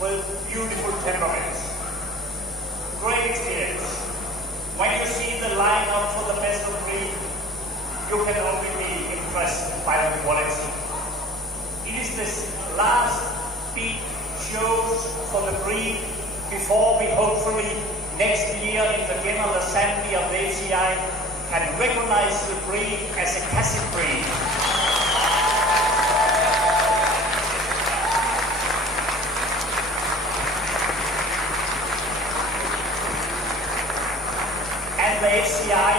with beautiful temperaments. Great experience. When you see the lineup for the best of breed, you can only be impressed by the quality. It is this last big shows for the breed before we hopefully next year in the General Assembly of the FCI can recognize the breed as a classic breed. And the FCI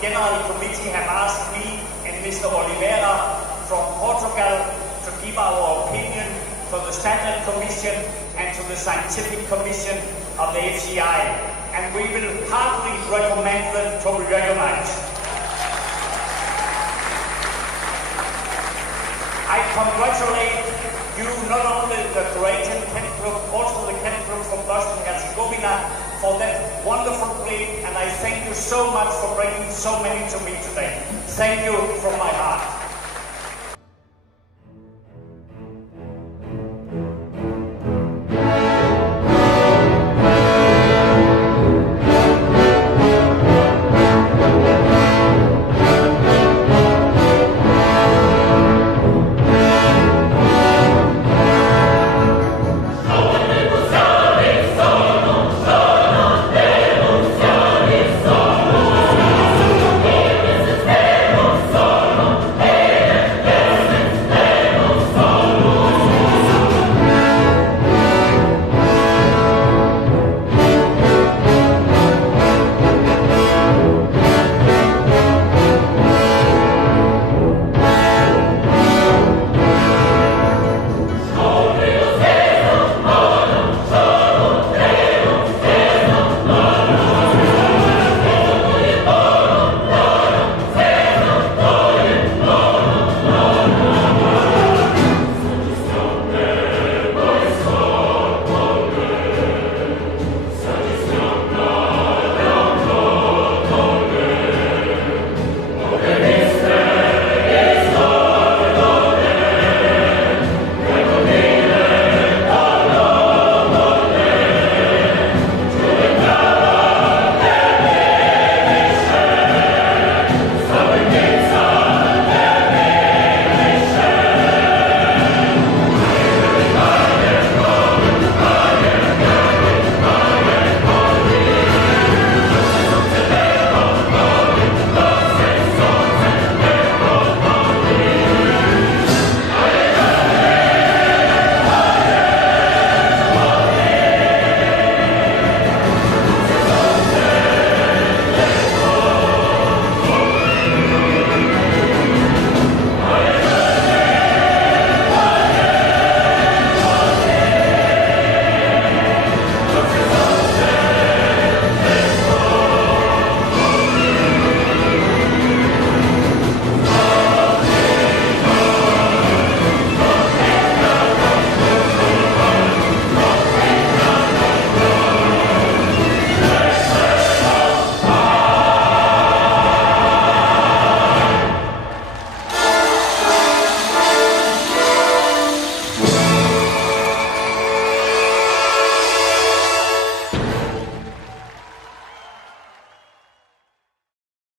General Committee have asked me and Mr. Oliveira from Portugal to give our opinion to the Standard Commission and to the Scientific Commission of the FCI. And we will heartily recommend them to be recognized. I congratulate you, not only the Croatian Kennel Club, also the Kennel Club from Bosnia-Herzegovina for that wonderful breed, and I thank you so much for bringing so many to me today. Thank you from my heart.